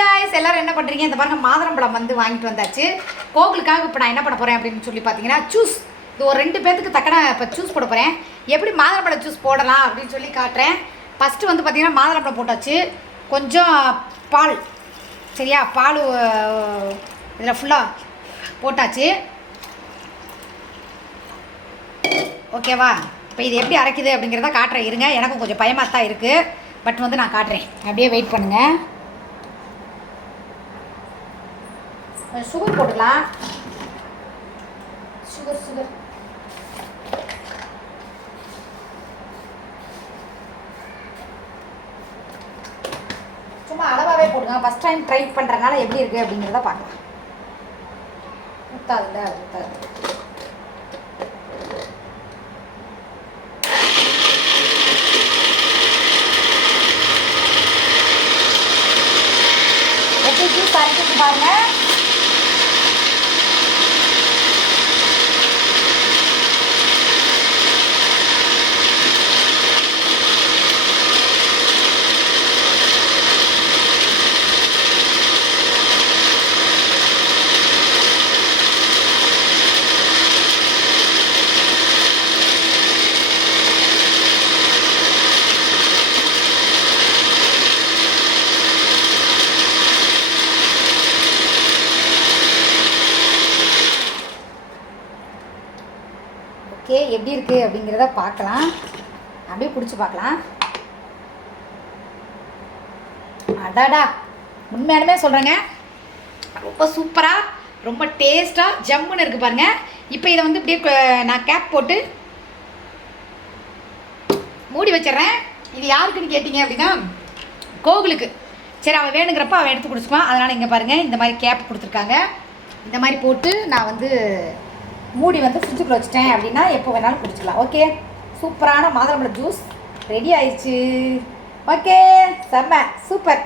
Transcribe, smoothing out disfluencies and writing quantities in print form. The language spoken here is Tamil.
guys, எல்லாரும் என்ன பண்றீங்க? இந்த பாருங்க மாதுளம்பழம் வந்து வாங்கிட்டு வந்தாச்சு. கோகுலுக்காக இப்போ நான் என்ன பண்ண போறேன் அப்படின்னு சொல்லி பாத்தீங்கன்னா ஜூஸ். இது ஒரு 2 பேத்துக்கு தக்கன இப்போ ஜூஸ் போட போறேன். எப்படி மாதுளம்பழம் ஜூஸ் போடலாம் அப்படின்னு சொல்லி காட்டுறேன். ஃபர்ஸ்ட் வந்து பாத்தீங்கன்னா மாதுளம்பழம் போட்டாச்சு. கொஞ்சம் பால். சரியா? பால் இதில் ஃபுல்லா போட்டாச்சு. ஓகேவா? இப்போ இது எப்படி அரைக்குது அப்படிங்கிறத காட்டுறேன். இருங்க, எனக்கும் கொஞ்சம் பயமாக தான் இருக்குது. பட் வந்து நான் காட்டுறேன். அப்படியே வெயிட் பண்ணுங்கள். சுகர் போட்டுக்கலாம். சுகர் சும்மா அளவாகவே போடுங்க. ஃபஸ்ட் டைம் ட்ரை பண்ணுறதுனால எப்படி இருக்குது அப்படிங்கிறத பார்க்கலாம். ஊற்றாதுல்ல, ஊற்றாது. எப்படி ஜூஸ் அரைச்சிட்டு பாருங்க. ஓகே, எப்படி இருக்குது அப்படிங்கிறத பார்க்கலாம். அப்படியே பிடிச்சி பார்க்கலாம். அடாடா, உண்மையாலுமே சொல்கிறேங்க, ரொம்ப சூப்பராக, ரொம்ப டேஸ்ட்டாக ஜம்முன்னு இருக்குது பாருங்கள். இப்போ இதை வந்து இப்படியே நான் கேப் போட்டு மூடி வச்சிட்றேன். இது யாருக்குன்னு கேட்டிங்க அப்படின்னா கோகுலுக்கு. சரி, அவன் வேணுங்கிறப்ப அவன் எடுத்து குடிச்சுக்குவான். அதனால் இங்கே பாருங்கள், இந்த மாதிரி கேப் கொடுத்துருக்காங்க. இந்த மாதிரி போட்டு நான் வந்து மூடி வந்து ஃப்ரிட்ஜுக்குள்ளே வச்சுட்டேன் அப்படின்னா எப்போ வேணாலும் குடிச்சிக்கலாம். ஓகே, சூப்பரான மாதுளம்பழம் ஜூஸ் ரெடி ஆயிடுச்சு. ஓகே, செம்ம சூப்பர்.